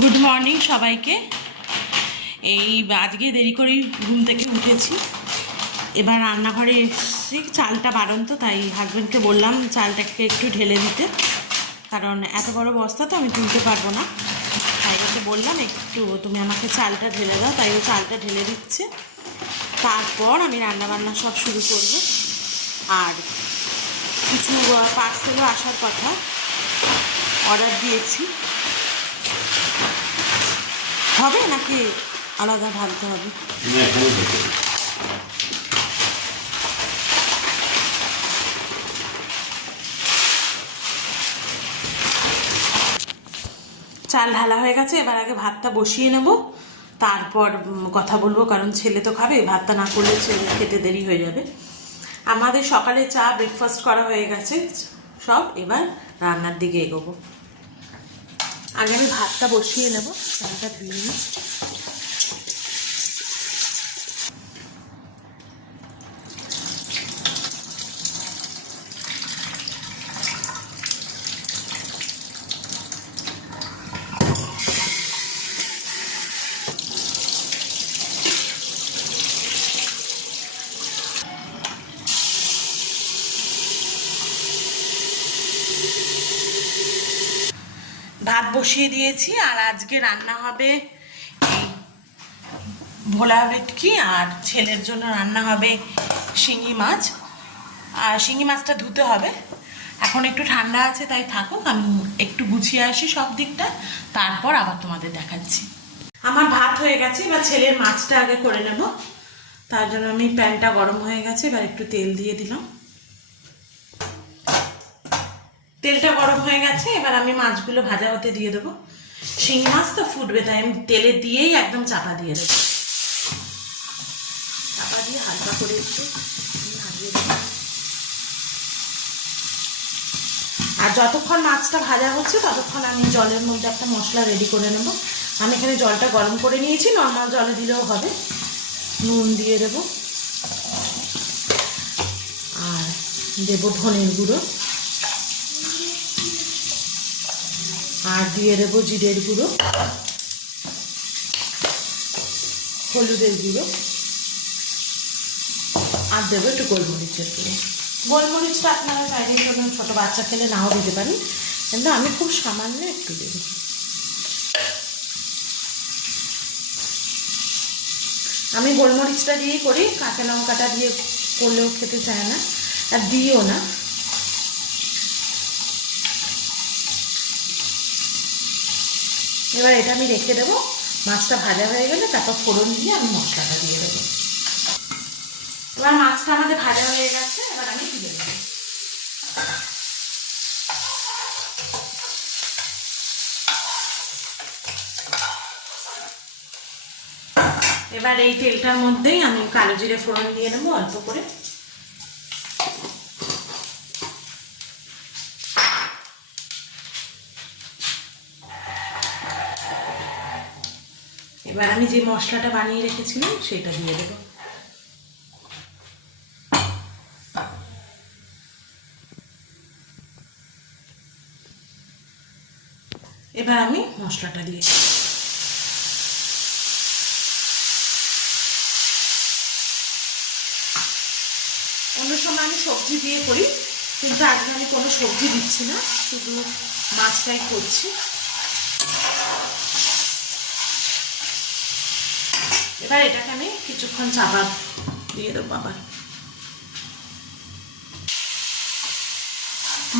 Good morning সবাইকে। এই আজকে দেরি করে ঘুম থেকে উঠেছি, এবার রান্নাঘরে এসেছি। চালটা বাড়ন্ত, তাই হাজব্যান্ডকে বললাম চালটাকে একটু ঢেলে দিতে, কারণ এত বড় বস্তা তো আমি তুলতে পারবো না। তাই ওকে বললাম একটু তুমি আমাকে চালটা ঢেলে দাও, তাই ও চালটা ঢেলে দিচ্ছে। তারপর আমি রান্নাবান্না সব শুরু করব। আর কিছু পার্সেলও আসার কথা, অর্ডার দিয়েছি। হবে নাকি আলাদা ভাবতে হবে? চাল ঢালা হয়ে গেছে, এবার আগে ভাতটা বসিয়ে নেব, তারপর কথা বলবো। কারণ ছেলে তো খাবে, ভাতটা না করলে ছেলে খেতে দেরি হয়ে যাবে। আমাদের সকালে চা ব্রেকফাস্ট করা হয়ে গেছে সব, এবার রান্নার দিকে এগোবো। আগে আমি ভাতটা বসিয়ে নেব, চালটা ধুয়ে নিই। ভাত বসিয়ে দিয়েছি, আর আজকে রান্না হবে এই ভোলা ভেটকি, আর ছেলের জন্য রান্না হবে শিঙি মাছ। আর শিঙি মাছটা ধুতে হবে, এখন একটু ঠান্ডা আছে তাই থাকুক, আমি একটু গুছিয়ে আসি সব দিকটা, তারপর আবার তোমাদের দেখাচ্ছি। আমার ভাত হয়ে গেছে, এবার ছেলের মাছটা আগে করে নেব। তার জন্য আমি প্যানটা গরম হয়ে গেছে, এবার একটু তেল দিয়ে দিলাম। তেলটা গরম হয়ে গেছে, এবার আমি মাছগুলো ভাজা হতে দিয়ে দেবো। শিঙি মাছ তো ফুটবে, তাই আমি তেলে দিয়েই একদম চাপা দিয়ে দেবো। চাপা দিয়ে হালকা করে একটু ভাজিয়ে দেবো। আর যতক্ষণ মাছটা ভাজা হচ্ছে ততক্ষণ আমি জলের মধ্যে একটা মশলা রেডি করে নেব। আমি এখানে জলটা গরম করে নিয়েছি, নর্মাল জলে দিলেও হবে। নুন দিয়ে দেবো, আর দেবো ধনের গুঁড়ো, আর দিয়ে দেবো জিরের গুঁড়ো, হলুদের গুঁড়ো, আর দেবো একটু গোলমরিচের গুঁড়ো। গোলমরিচটা আপনারা চাইলে কোনো ছোটো বাচ্চা খেলে নাও দিতে পারেন, কিন্তু আমি খুব সামান্য একটু দেবো। আমি গোলমরিচটা দিয়েই করি, কাঁচা লঙ্কাটা দিয়ে করলেও খেতে চায় না, আর দিও না। এবার এটা আমি রেখে দেবো, মাছটা ভাজা হয়ে গেলে তারপর ফোড়ন দিয়ে আমি মশলাটা দিয়ে দেবো। এবার মাছটা আমাদের ভাজা হয়ে গেছে, এবার আমি দিয়ে দেবো। এবার এই তেলটার মধ্যেই আমি কালো জিরে ফোড়ন দিয়ে দেবো অল্প করে। এবার আমি যে মশলাটা বানিয়ে রেখেছিলাম সেটা দিয়ে দেবো। এবার আমি মশলাটা দিয়ে অন্য সময় আমি সবজি দিয়ে করি, কিন্তু আজকে আমি কোনো সবজি দিচ্ছি না, শুধু মাছটাই করছি। এবার এটাকে আমি কিছুক্ষণ চাপা দিয়ে দেবো। আবার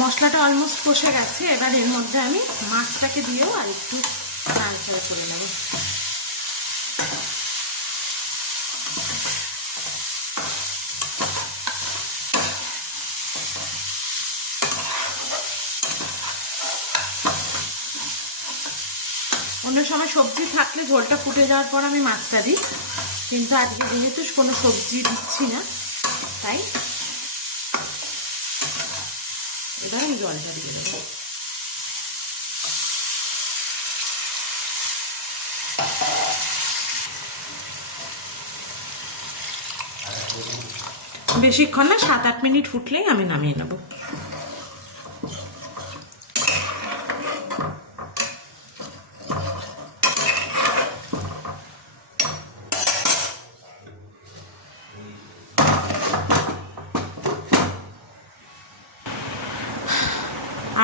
মশলাটা অলমোস্ট কষে গেছে, এবার এর মধ্যে আমি মাছটাকে দিয়েও আর একটু নাড়াচাড়া করে নেব। অন্য সময় সবজি থাকলে ঝোলটা ফুটে যাওয়ার পর আমি মাছটা দিই, কিন্তু আজকে যেহেতু কোনো সবজি দিচ্ছি না, তাই এবার আমি জলটা দিয়ে দেবো। বেশিক্ষণ না, 7-8 মিনিট ফুটলেই আমি নামিয়ে নেব।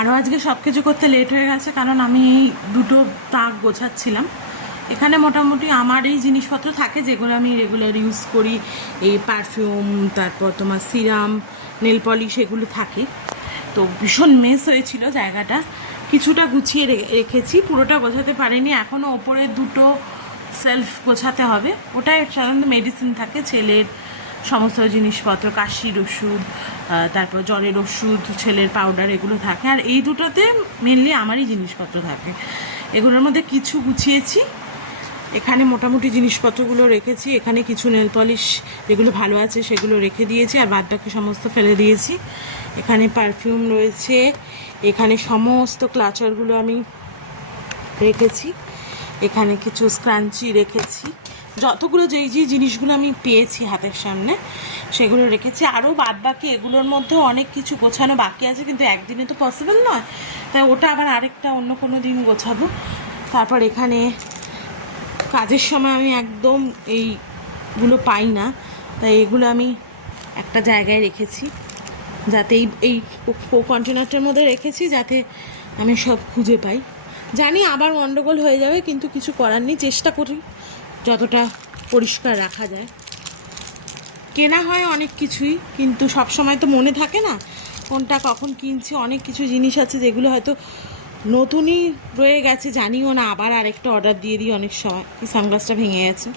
আরও আজকে সব কিছু করতে লেট হয়ে গেছে, কারণ আমি এই দুটো তাক গোছাচ্ছিলাম। এখানে মোটামুটি আমার এই জিনিসপত্র থাকে যেগুলো আমি রেগুলার ইউজ করি, এই পারফিউম, তারপর তোমার সিরাম, নেল পলিশ, এগুলো থাকে। তো ভীষণ মেস হয়েছিল জায়গাটা, কিছুটা গুছিয়ে রেখেছি, পুরোটা গোছাতে পারিনি। এখনও ওপরে দুটো সেলফ গোছাতে হবে। ওটায় সাধারণত মেডিসিন থাকে, ছেলের সমস্ত জিনিসপত্র, কাশির ওষুধ, তারপর জ্বরের ওষুধ, ছেলের পাউডার, এগুলো থাকে। আর এই দুটোতে মেনলি আমারই জিনিসপত্র থাকে। এগুলোর মধ্যে কিছু গুছিয়েছি, এখানে মোটামুটি জিনিসপত্রগুলো রেখেছি। এখানে কিছু নেল পলিশ যেগুলো ভালো আছে সেগুলো রেখে দিয়েছি, আর বাদ বাকি সমস্ত ফেলে দিয়েছি। এখানে পারফিউম রয়েছে, এখানে সমস্ত ক্লাচারগুলো আমি রেখেছি, এখানে কিছু স্ক্রাঞ্চি রেখেছি, যতগুলো যেই জিনিসগুলো আমি পেয়েছি হাতের সামনে সেগুলো রেখেছি। আরও বাদ বাকি এগুলোর মধ্যে অনেক কিছু গোছানো বাকি আছে, কিন্তু একদিনে তো পসিবল নয়, তাই ওটা আবার আরেকটা অন্য কোনো দিন গোছাবো। তারপর এখানে কাজের সময় আমি একদম এইগুলো পাই না, তাই এগুলো আমি একটা জায়গায় রেখেছি, যাতে এই কন্টেনারটার মধ্যে রেখেছি যাতে আমি সব খুঁজে পাই। জানি আবার গন্ডগোল হয়ে যাবে, কিন্তু কিছু করার নেই, চেষ্টা করি যতটা পরিষ্কার রাখা যায়। কেনা হয় অনেক কিছুই, কিন্তু সব সময় তো মনে থাকে না কোনটা কখন কিনছি। অনেক কিছু জিনিস আছে যেগুলো হয়তো নতুনই রয়ে গেছে, জানিও না, আবার আরেকটা অর্ডার দিয়ে দিই অনেক সময়। এই সানগ্লাসটা ভেঙে গেছে,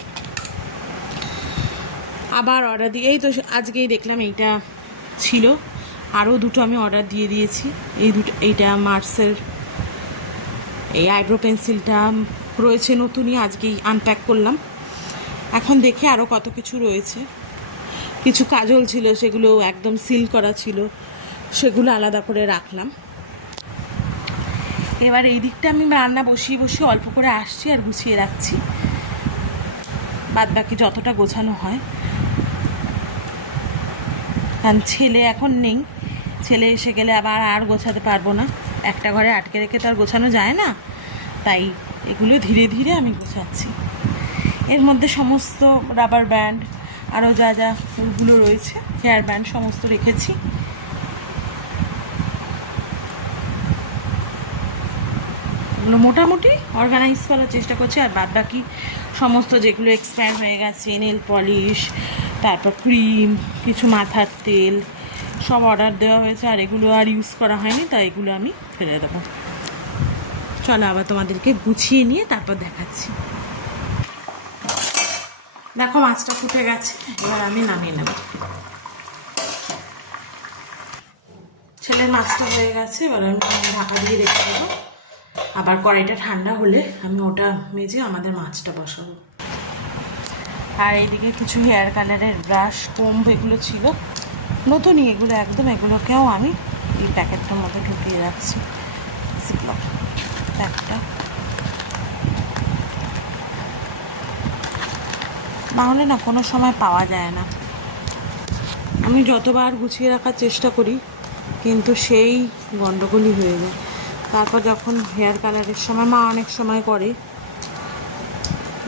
আবার অর্ডার দিই। এই তো আজকেই দেখলাম এইটা ছিল, আরও দুটো আমি অর্ডার দিয়ে দিয়েছি। এইটা মার্সের এই আইব্রো পেন্সিলটা রয়েছে নতুনই, আজকেই আনপ্যাক করলাম। এখন দেখে আরও কত কিছু রয়েছে। কিছু কাজল ছিল, সেগুলো একদম সিল করা ছিল, সেগুলো আলাদা করে রাখলাম। এবার এই দিকটা আমি রান্না বসিয়ে বসিয়ে অল্প করে আসছি আর গুছিয়ে রাখছি, বাদ বাকি যতটা গোছানো হয়। কারণ ছেলে এখন নেই, ছেলে এসে গেলে আবার আর গোছাতে পারবো না, একটা ঘরে আটকে রেখে তো আর গোছানো যায় না, তাই এগুলো ধীরে ধীরে আমি গোছাচ্ছি। এর মধ্যে সমস্ত রাবার ব্যান্ড, আরও যা যা ফুলগুলো রয়েছে, হেয়ার ব্যান্ড সমস্ত রেখেছি। এগুলো মোটামুটি অর্গানাইজ করার চেষ্টা করছি। আর বাদ বাকি সমস্ত যেগুলো এক্সপায়ার হয়ে গেছে, নেল পলিশ, তারপর ক্রিম, কিছু মাথার তেল, সব অর্ডার দেওয়া হয়েছে, আর এগুলো আর ইউজ করা হয়নি, তাই এগুলো আমি ফেলে দেবো। চলো আবার তোমাদেরকে গুছিয়ে নিয়ে তারপর দেখাচ্ছি। দেখো মাছটা ফুটে গেছে, এবার আমি নামিয়ে নেব। ছেলের মাছটা হয়ে গেছে, এবার আমি ঢাকা দিয়ে রেখে দেবো। আবার কড়াইটা ঠান্ডা হলে আমি ওটা মেজে আমাদের মাছটা বসাবো। আর এইদিকে কিছু হেয়ার কালারের ব্রাশ, কোম্ব, এগুলো ছিল নতুনই, এগুলো একদম, এগুলোকেও আমি এই প্যাকেটটার মধ্যে ঢুকিয়ে রাখছি, সিপলক প্যাকটা। নাহলে না কোনো সময় পাওয়া যায় না। আমি যতবার গুছিয়ে রাখার চেষ্টা করি, কিন্তু সেই গন্ডগোলই হয়ে যায়। তারপর যখন হেয়ার কালারের সময় মা অনেক সময় করে,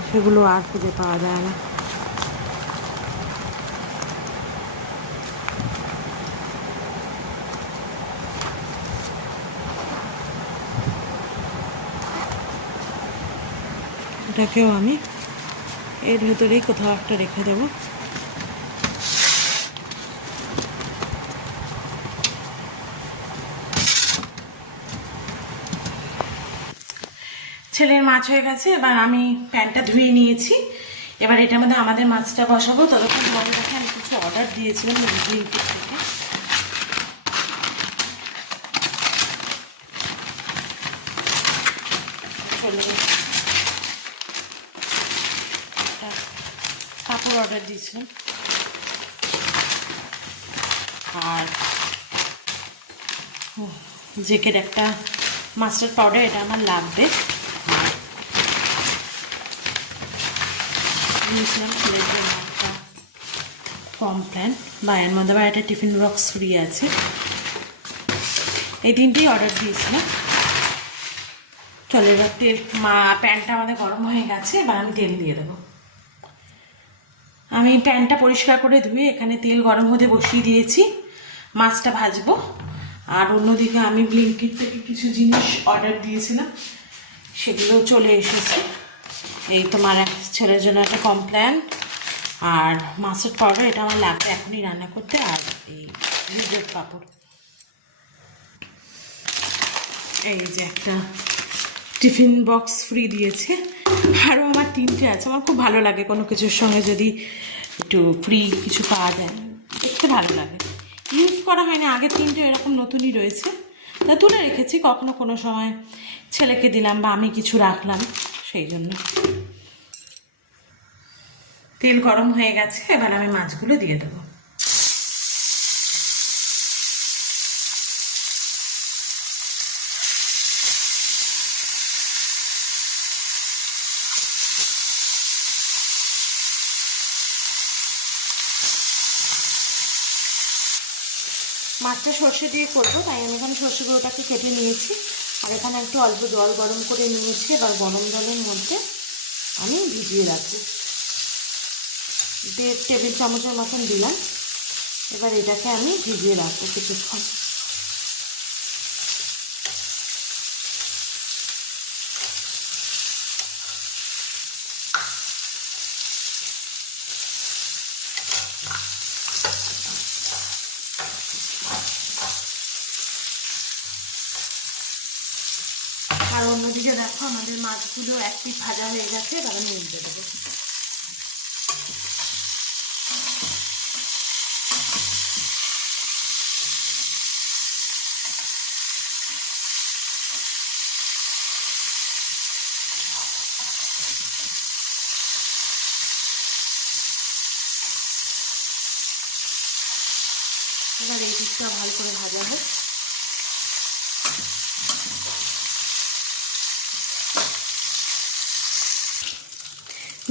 সেগুলো আর খুঁজে পাওয়া যায় না। এটাকেও আমি এর ভেতরেই কোথাও একটা রেখে দেবো। ছেলের মাছ হয়ে গেছে, এবার আমি প্যানটা ধুয়ে নিয়েছি। এবার এটার মধ্যে আমাদের মাছটা বসাবো। ততক্ষণ বলে রাখে আমি কিছু অর্ডার দিয়েছিলাম ব্লিঙ্কিট থেকে। কাপড় অর্ডার দিয়েছিলাম, আর জেকের একটা মাস্টার্ড পাউডার, এটা আমার লাগবে। নিয়েছিলাম ছেলের জন্য একটা কমপ্ল্যান, বা এর মধ্যে আবার একটা টিফিন বক্স ফ্রি আছে। এই তিনটেই অর্ডার দিয়েছিলাম। চলো এবার তেল, প্যানটা আমাদের গরম হয়ে গেছে, এবার আমি তেল দিয়ে দেবো। আমি প্যানটা পরিষ্কার করে ধুয়ে এখানে তেল গরম হতে বসিয়ে দিয়েছি। মাছটা ভাজবো, আর অন্যদিকে আমি ব্লিঙ্কিট থেকে কিছু জিনিস অর্ডার দিয়েছিলাম, সেগুলো চলে এসেছে। এই তোমার ছেলের জন্য একটা কমপ্ল্যান আর মাস্টার্ড পাউডার, এটা আমার লাগবে এখনই রান্না করতে। আর এই ভিজের পাপড়, এই যে একটা টিফিন বক্স ফ্রি দিয়েছে। আরও আমার 3টে আছে। আমার খুব ভালো লাগে কোনো কিছুর সঙ্গে যদি একটু ফ্রি কিছু পাওয়া যায়, দেখতে ভালো লাগে। ইউজ করা হয় না, আগে 3টে এরকম নতুনই রয়েছে, তা তুলে রেখেছি। কখনো কোনো সময় ছেলেকে দিলাম বা আমি কিছু রাখলাম, সেই জন্য। তেল গরম হয়ে গেছে, এবার আমি মাছগুলো দিয়ে দেবো। মাছটা সর্ষে দিয়ে করবো, তাই আমি এখানে সর্ষে গুঁড়োটাকে কেটে নিয়েছি। আর এখানে একটু অল্প জল গরম করে নিয়েছি। এবার গরম জলের মধ্যে আমি ভিজিয়ে রাখবো। 1.5 টেবিল চামচের মতন দিলাম। এবার এটাকে আমি ভিজিয়ে রাখবো কিছুক্ষণ। আর অন্যদিকে দেখো আমাদের মাছগুলো এক পিঠ ভাজা হয়ে গেছে, এবার আমি উল্টে দেবো। এবার এই দিকটা ভালো করে ভাজা হোক।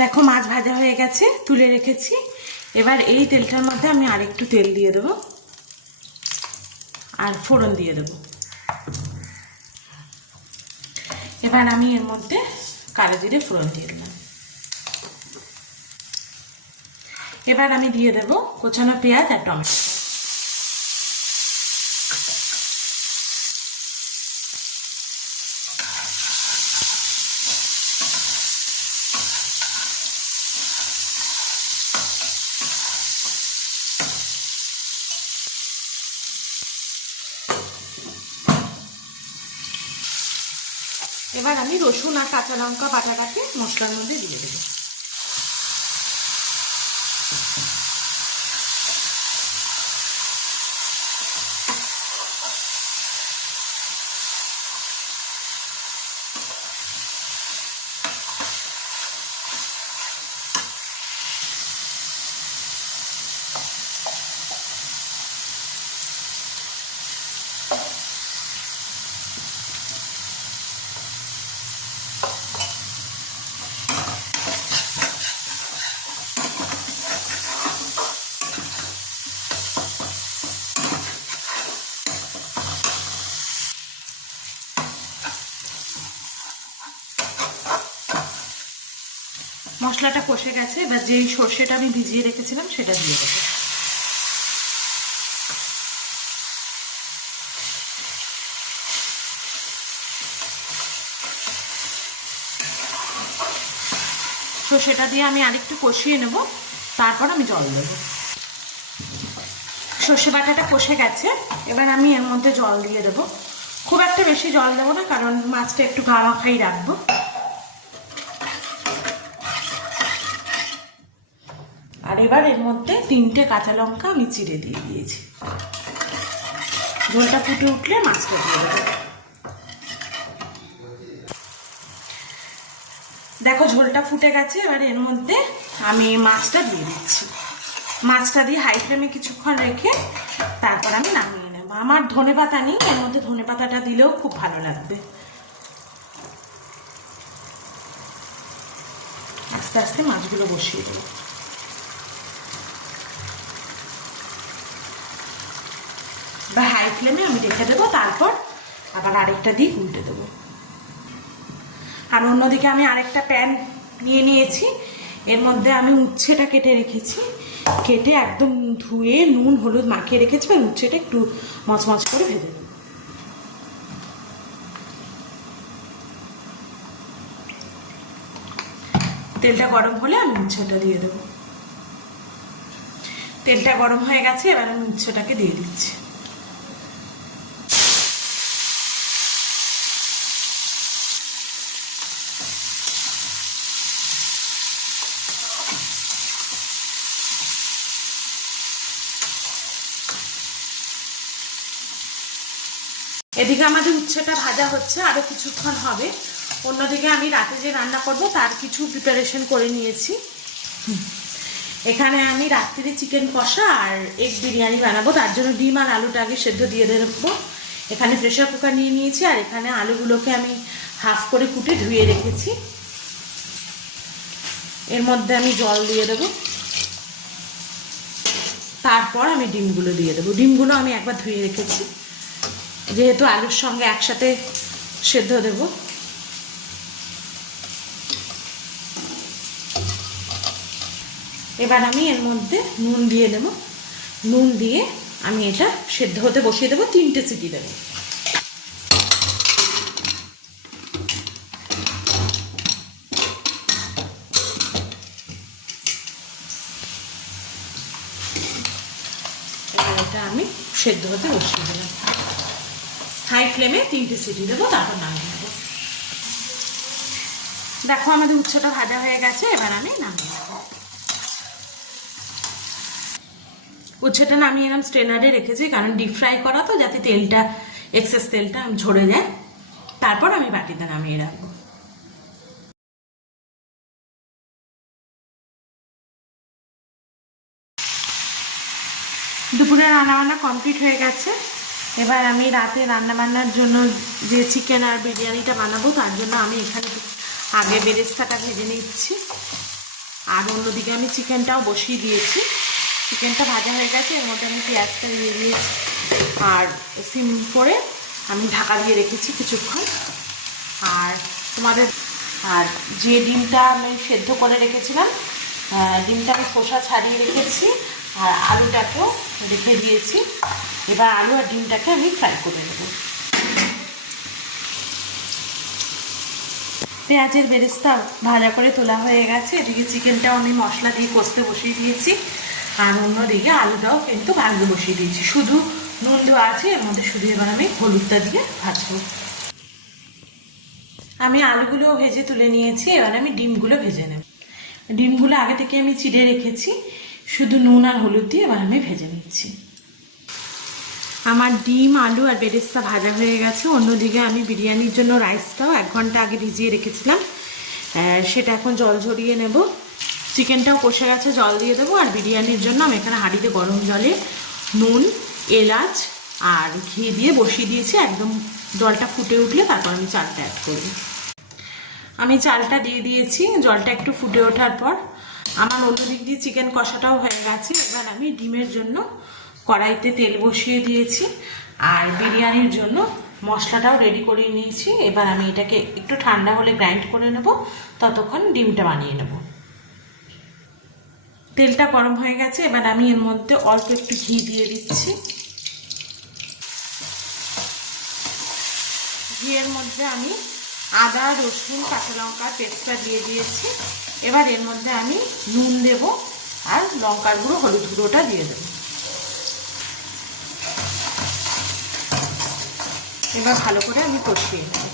দেখো মাছ ভাজা হয়ে গেছে, তুলে রেখেছি। এবার এই তেলটার মধ্যে আমি আরেকটু তেল দিয়ে দেবো আর ফোড়ন দিয়ে দেবো। এবার আমি এর মধ্যে কালো জিরে ফোড়ন দিয়ে দিলাম। এবার আমি দিয়ে দেবো কোচানো পেঁয়াজ আর টমেটো। এবার আমি রসুন আর কাঁচা লঙ্কা বাটাটাকে মশলার মধ্যে দিয়ে দেবো। মশলাটা কষে গেছে, এবার যেই সর্ষেটা আমি ভিজিয়ে রেখেছিলাম সেটা দিয়ে দেবো। সর্ষেটা দিয়ে আমি আরেকটু কষিয়ে নেব, তারপর আমি জল দেব। সর্ষে বাটাটা কষে গেছে, এবার আমি এর মধ্যে জল দিয়ে দেবো। খুব একটা বেশি জল দেবো না, কারণ মাছটা একটু গামাখাই রাখবো। আর এবার এর মধ্যে 3টে কাঁচা লঙ্কা আমি চিড়ে দিয়ে দিয়েছি। ঝোলটা ফুটে উঠলে মাছটা দিয়ে দেবো। দেখো ঝোলটা ফুটে গেছে, এবার এর মধ্যে আমি মাছটা দিয়ে দিচ্ছি। মাছটা দিয়ে হাই ফ্লেমে কিছুক্ষণ রেখে তারপর আমি নামিয়ে নেব। আমার ধনেপাতা নেই, এর মধ্যে ধনেপাতাটা দিলেও খুব ভালো লাগবে। আস্তে আস্তে মাছগুলো বসিয়ে দেবো। বা হাই ফ্লেমে আমি রেখে দেবো, তারপর আবার আরেকটা দিক উল্টে দেবো। আর অন্যদিকে আমি আরেকটা প্যান নিয়ে নিয়েছি, এর মধ্যে আমি উচ্ছেটা কেটে রেখেছি। কেটে একদম ধুয়ে নুন হলুদ মাখিয়ে রেখেছি, আর উচ্ছেটা একটু মচমচ করে ভেজে দেবো। তেলটা গরম হলে আমি উচ্ছেটা দিয়ে দেবো। তেলটা গরম হয়ে গেছে, এবার আমি উচ্ছেটাকে দিয়ে দিচ্ছি। এদিকে আমাদের উচ্ছেটা ভাজা হচ্ছে, আরো কিছুক্ষণ হবে। অন্যদিকে আমি রাতে যে রান্না করব তার কিছু প্রিপারেশন করে নিয়েছি। এখানে আমি রাত্রিরে চিকেন কষা আর এগ বিরিয়ানি বানাবো, তার জন্য ডিম আর আলুটা আগে সেদ্ধ দিয়ে দেবো। এখানে প্রেসার কুকার নিয়ে নিয়েছি, আর এখানে আলুগুলোকে আমি হাফ করে কুটে ধুয়ে রেখেছি। এর মধ্যে আমি জল দিয়ে দেবো, তারপর আমি ডিমগুলো দিয়ে দেবো। ডিমগুলো আমি একবার ধুয়ে রেখেছি, যেহেতু আলুর সঙ্গে একসাথে সেদ্ধ দেব। এবার আমি এর মধ্যে নুন দিয়ে দেবো। নুন দিয়ে আমি এটা সেদ্ধ হতে বসিয়ে দেবো, 3টে সিটি দেবো। এবার এটা আমি সেদ্ধ হতে বসিয়ে দিলাম। হাই ফ্লেমে 3টে সিটি দেবো, তারপর নামিয়ে নেবো। দেখো আমাদের উচ্ছেটা ভাজা হয়ে গেছে, এবার আমি নামিয়ে নেবো। উচ্ছেটা নামিয়ে এরকম স্ট্রেনারে রেখেছি, কারণ ডিপ ফ্রাই করা তো, যাতে তেলটা এক্সেস তেলটা ঝরে যায়। তারপর আমি বাটিতে নামিয়ে রাখবো। দুপুরে রান্নাবান্না কমপ্লিট হয়ে গেছে। এবার আমি রাতে রান্নাবান্নার জন্য যে চিকেন আর বিরিয়ানিটা বানাবো, তার জন্য আমি এখানে আগে বেরেস্তাটা ভেজে নিচ্ছি, আর অন্যদিকে আমি চিকেনটাও বসিয়ে দিয়েছি। চিকেনটা ভাজা হয়ে গেছে, এর মধ্যে আমি পেঁয়াজটা দিয়ে দিয়েছি, আর সিম করে আমি ঢাকা দিয়ে রেখেছি কিছুক্ষণ। আর যে ডিমটা আমি সেদ্ধ করে রেখেছিলাম, ডিমটা আমি খোসা ছাড়িয়ে রেখেছি, আর আলুটাকেও রেখে দিয়েছি। এবার আলু আর ডিমটাকে আমি ফ্রাই করে নেব। পেঁয়াজের বেরেস্তা ভাজা করে তোলা হয়ে গেছে। এদিকে চিকেনটাও আমি মশলা দিয়ে কষতে বসিয়ে দিয়েছি, আর অন্যদিকে আলুটাও কিন্তু ভাজতে বসিয়ে দিয়েছি। শুধু নুন দেওয়া আছে, এর মধ্যে শুধু এবার আমি হলুদটা দিয়ে ভাজবো। আমি আলুগুলো ভেজে তুলে নিয়েছি, এবার আমি ডিমগুলো ভেজে নেব। ডিমগুলো আগে থেকে আমি চিড়ে রেখেছি, শুধু নুন আর হলুদ দিয়ে এবার আমি ভেজে নিচ্ছি। আমার ডিম, আলু আর বেরেস্তা ভাজা হয়ে গেছে। অন্যদিকে আমি বিরিয়ানির জন্য রাইসটাও 1 ঘন্টা আগে ভিজিয়ে রেখেছিলাম, সেটা এখন জল ঝরিয়ে নেব। চিকেনটাও কষে গেছে, জল দিয়ে দেবো। আর বিরিয়ানির জন্য আমি এখানে হাঁড়িতে গরম জলে নুন, এলাচ আর ঘি দিয়ে বসিয়ে দিয়েছি। একদম জলটা ফুটে উঠলে তারপর আমি চালটা অ্যাড করব। আমি চালটা দিয়ে দিয়েছি। জলটা একটু ফুটে ওঠার পর আমার অন্যদিক দিয়ে চিকেন কষাটাও হয়ে গেছে। এবার আমি ডিমের জন্য কড়াইতে তেল বসিয়ে দিয়েছি, আর বিরিয়ানির জন্য মশলাটাও রেডি করে নিয়েছি। এবার আমি এটাকে একটু ঠান্ডা হলে গ্রাইন্ড করে নেব, ততক্ষণ ডিমটা বানিয়ে নেব। তেলটা গরম হয়ে গেছে, এবার আমি এর মধ্যে অল্প একটু ঘি দিয়ে দিচ্ছি। ঘিয়ের মধ্যে আমি আদা, রসুন, কাঁচা লঙ্কা পেস্টটা দিয়ে দিয়েছি। এবার এর মধ্যে আমি নুন দেব, আর লঙ্কার গুঁড়ো, হলুদ গুঁড়োটা দিয়ে দেব। এবার ভালো করে আমি কষিয়ে নেব।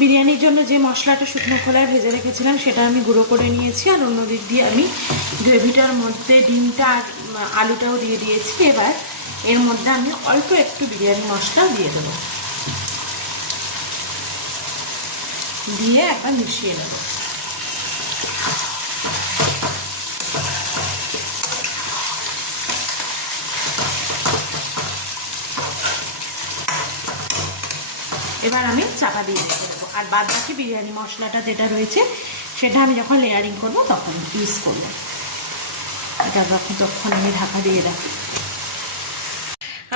বিরিয়ানির জন্য যে মশলাটা শুকনো খোলায় ভেজে রেখেছিলাম, সেটা আমি গুঁড়ো করে নিয়েছি। আর অন্য দিক দিয়ে আমি গ্রেভিটার মধ্যে ডিমটা আর আলুটাও দিয়ে দিয়েছি। এবার এর মধ্যে আমি অল্প একটু বিরিয়ানি মশলা দিয়ে দেবো, দিয়ে একবার মিশিয়ে নেব। এবার আমি চাপা দিয়ে রেখে দেবো, আর বাদ বাকি বিরিয়ানি মশলাটা যেটা রয়েছে সেটা আমি যখন লেয়ারিং করব তখন ইউজ করবো। এটা যখন আমি ঢাকা দিয়ে রাখি।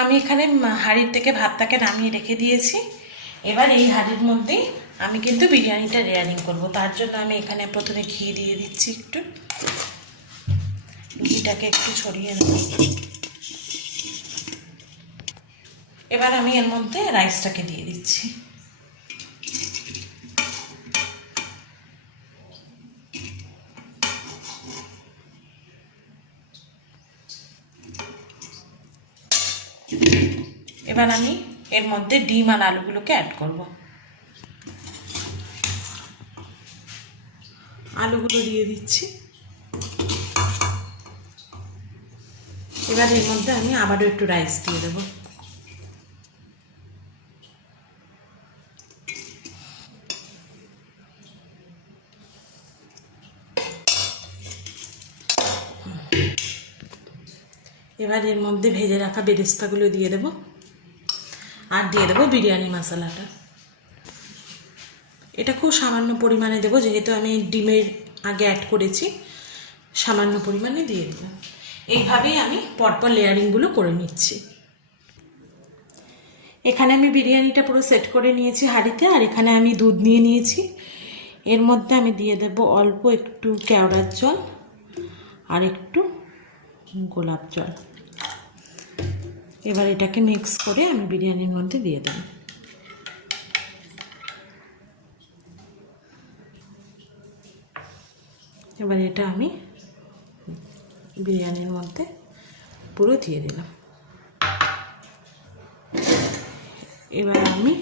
আমি এখানে হাঁড়ির থেকে ভাতটাকে নামিয়ে রেখে দিয়েছি। এবার এই হাঁড়ির মধ্যেই আমি কিন্তু বিরিয়ানিটা লেয়ারিং করব। তার জন্য আমি এখানে প্রথমে ঘি দিয়ে দিচ্ছি একটু। ঘিটা ঘিটাকে একটু ছড়িয়ে নেব। এবার আমি এর মধ্যে রাইসটাকে দিয়ে দিচ্ছি। এবার আমি এর মধ্যে ডিম আর আলুগুলোকে অ্যাড করব। আলুগুলো দিয়ে দিচ্ছি। এবার এর মধ্যে আমি আবারও একটু রাইস দিয়ে দেবো। এবার এর মধ্যে ভেজে রাখা বেরেস্তাগুলো দিয়ে দেবো আর দিয়ে দেবো বিরিয়ানি মশলাটা। এটা খুব সামান্য পরিমাণে দেবো, যেহেতু আমি ডিমের আগে অ্যাড করেছি, সামান্য পরিমাণে দিয়ে দিলাম। এইভাবেই আমি পরপর লেয়ারিংগুলো করে নিচ্ছি। এখানে আমি বিরিয়ানিটা পুরো সেট করে নিয়েছি হাঁড়িতে, আর এখানে আমি দুধ নিয়ে নিয়েছি। এর মধ্যে আমি দিয়ে দেবো অল্প একটু কেওড়ার জল আর একটু গোলাপ জল। এবার এটাকে মিক্স করে আমি বিরিয়ানির মধ্যে দিয়ে দেব। এবার এটা আমি বিরিয়ানির মধ্যে পুরো দিয়ে দিলাম। এবার আমি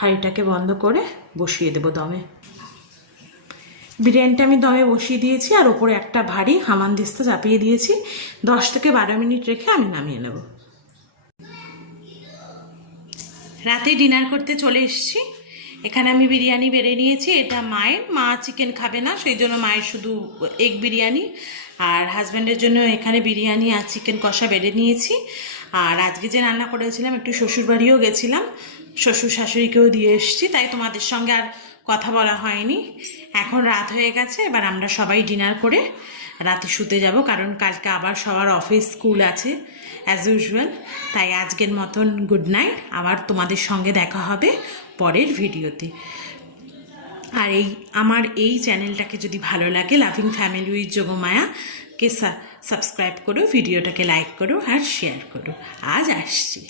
হাঁড়িটাকে বন্ধ করে বসিয়ে দেব দমে। বিরিয়ানিটা আমি দমে বসিয়ে দিয়েছি, আর ওপরে একটা ভারী হামানদিস্তা চাপিয়ে দিয়েছি। 10 থেকে 12 মিনিট রেখে আমি নামিয়ে নেব। রাতে ডিনার করতে চলে এসেছি। এখানে আমি বিরিয়ানি বেড়ে নিয়েছি। এটা মায়ের, মা চিকেন খাবে না, সেই জন্য মায়ের শুধু এগ বিরিয়ানি, আর হাজব্যান্ডের জন্য এখানে বিরিয়ানি আর চিকেন কষা বেড়ে নিয়েছি। আর আজকে যে রান্না করেছিলাম, একটু শ্বশুরবাড়িও গেছিলাম, শ্বশুর শাশুড়িকেও দিয়ে এসেছি, তাই তোমাদের সঙ্গে আর কথা বলা হয়নি। এখন রাত হয়ে গেছে, এবার আমরা সবাই ডিনার করে রাতে শুতে যাব, কারণ কালকে আবার সবার অফিস স্কুল আছে অ্যাজ ইউজুয়াল। তাই আজকের মতন গুড নাইট। আবার তোমাদের সঙ্গে দেখা হবে পরের ভিডিওতে। আর আমার এই চ্যানেলটাকে যদি ভালো লাগে, লাভিং ফ্যামিলি উইথ যোগমায়াকে সাবস্ক্রাইব করো, ভিডিওটাকে লাইক করো আর শেয়ার করো। আজ আসছি।